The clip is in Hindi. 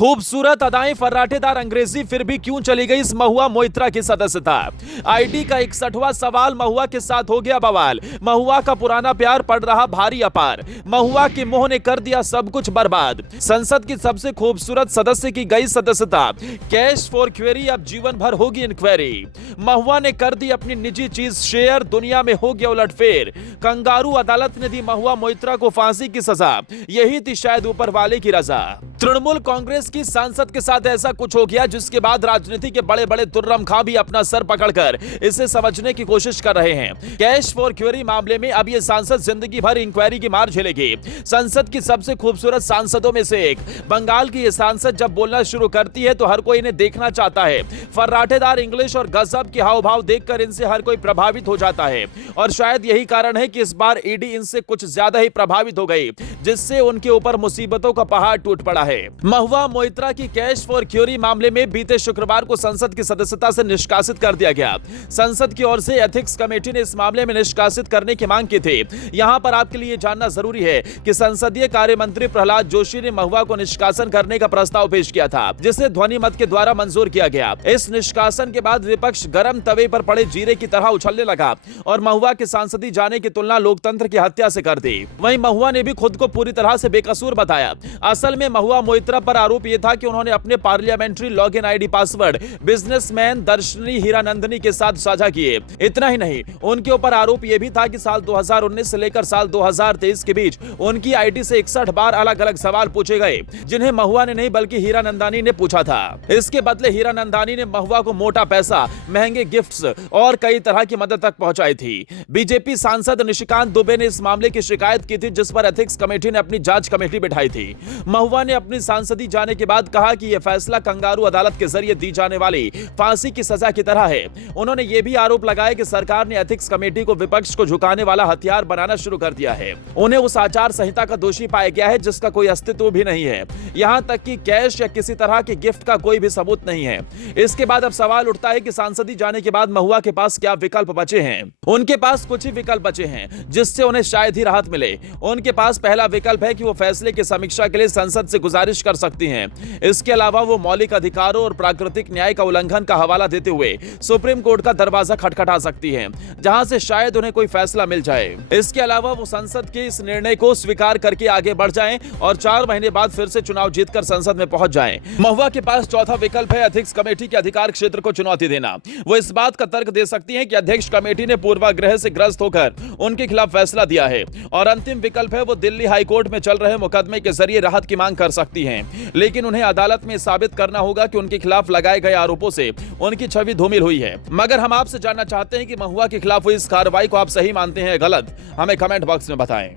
खूबसूरत अदाएं, फर्राटेदार अंग्रेजी, फिर भी क्यों चली गई इस महुआ मोइत्रा की सदस्यता। आईडी का 61वां सवाल, महुआ के साथ हो गया बवाल। महुआ का पुराना प्यार पड़ रहा भारी अपार। महुआ के मोह ने कर दिया सब कुछ बर्बाद। संसद की सबसे खूबसूरत सदस्य की गई सदस्यता। कैश फॉर क्वेरी, अब जीवन भर होगी इंक्वायरी। महुआ ने कर दी अपनी निजी चीज शेयर, दुनिया में हो गया उलटफेर। कंगारू अदालत ने दी महुआ मोइत्रा को फांसी की सजा। यही थी शायद ऊपर वाले की रजा। तृणमूल कांग्रेस की सांसद के साथ ऐसा कुछ हो गया जिसके बाद राजनीति के बड़े बड़े तुर्रम खां भी अपना सर पकड़कर इसे समझने की कोशिश कर रहे हैं। कैश फॉर क्वेरी मामले में अब ये सांसद जिंदगी भर इंक्वायरी की मार झेलेगी। संसद की सबसे खूबसूरत सांसदों में से एक बंगाल की ये सांसद जब बोलना शुरू करती है तो हर कोई इन्हें देखना चाहता है। फर्राटेदार इंग्लिश और गजब के हाव भाव देखकर इनसे हर कोई प्रभावित हो जाता है और शायद यही कारण है कि इस बार ईडी इनसे कुछ ज्यादा ही प्रभावित हो गई, जिससे उनके ऊपर मुसीबतों का पहाड़ टूट पड़ा है। महुआ मोइत्रा की कैश फॉर क्वेरी मामले में बीते शुक्रवार को संसद की सदस्यता से निष्कासित कर दिया गया। संसद की ओर से एथिक्स कमेटी ने इस मामले में निष्कासित करने की मांग की थी। यहां पर आपके लिए जानना जरूरी है कि संसदीय कार्य मंत्री प्रहलाद जोशी ने महुआ को निष्कासन करने का प्रस्ताव पेश किया था, जिसे ध्वनि मत के द्वारा मंजूर किया गया। इस निष्कासन के बाद विपक्ष गर्म तवे पर पड़े जीरे की तरह उछलने लगा और महुआ के सांसदी जाने की तुलना लोकतंत्र की हत्या से कर दी। वहीं महुआ ने भी खुद को पूरी तरह से बेकसूर बताया। असल में महुआ मोइत्रा पर आरोप यह था कि उन्होंने अपने parliamentary login ID password businessman दर्शनी हीरानंदनी के साथ साझा किए। इतना ही नहीं, उनके ऊपर आरोप यह भी था कि साल 2019 से लेकर साल 2023 के बीच उनकी आईडी से 61 बार अलग अलग सवाल पूछे गए, जिन्हें महुआ ने नहीं बल्कि हीरानंदानी ने पूछा था। इसके बदले हीरानंदानी ने महुआ को मोटा पैसा, महंगे गिफ्ट्स और कई तरह की मदद तक पहुंचाई थी। बीजेपी सांसद निशिकांत दुबे ने इस मामले की शिकायत की थी, जिस पर एथिक्स कमेटी ने अपनी जांच कमेटी बिठाई थी। महुआ ने अपनी सांसदी जाने के बाद कहा कि यह फैसला कंगारू अदालत के जरिए दी जाने वाली फांसी की सजा की तरह है। उन्होंने यह भी आरोप लगाया कि सरकार ने एथिक्स कमेटी को विपक्ष को झुकाने वाला हथियार बनाना शुरू कर दिया है। उन्हें उस आचार संहिता का दोषी पाया गया है जिसका कोई अस्तित्व भी नहीं है। यहां तक कि कैश या किसी तरह के गिफ्ट का कोई भी सबूत नहीं है। इसके बाद अब सवाल उठता है कि सांसदी जाने के बाद महुआ के पास क्या विकल्प बचे हैं। उनके पास कुछ ही विकल्प बचे हैं जिससे उन्हें शायद ही राहत मिले। उनके पास पहला विकल्प है कि वो फैसले की समीक्षा के लिए संसद से गुजारिश कर सकती हैं। इसके अलावा वो मौलिक अधिकारों और प्राकृतिक न्याय का उल्लंघन का हवाला देते हुए सुप्रीम कोर्ट का दरवाजा खटखटा सकती हैं, जहां से शायद उन्हें कोई फैसला मिल जाए। इसके अलावा वो संसद के इस निर्णय को स्वीकार करके आगे बढ़ जाएं और 4 महीने बाद फिर से चुनाव जीतकर संसद में पहुंच जाएं। महुआ के पास चौथा विकल्प है एथिक्स कमेटी के अधिकार क्षेत्र को चुनौती देना। वो इस बात का तर्क दे सकती हैं कि अध्यक्ष कमेटी ने पूर्वाग्रह से ग्रस्त होकर उनके खिलाफ फैसला दिया है। और अंतिम विकल्प है वो दिल्ली हाईकोर्ट में चल रहे मुकदमे के जरिए राहत की मांग कर सकती हैं, लेकिन उन्हें अदालत में साबित करना होगा कि उनके खिलाफ लगाए गए आरोपों से उनकी छवि धूमिल हुई है। मगर हम आपसे जानना चाहते हैं कि महुआ के खिलाफ हुई इस कार्रवाई को आप सही मानते हैं या गलत? हमें कमेंट बॉक्स में बताएं।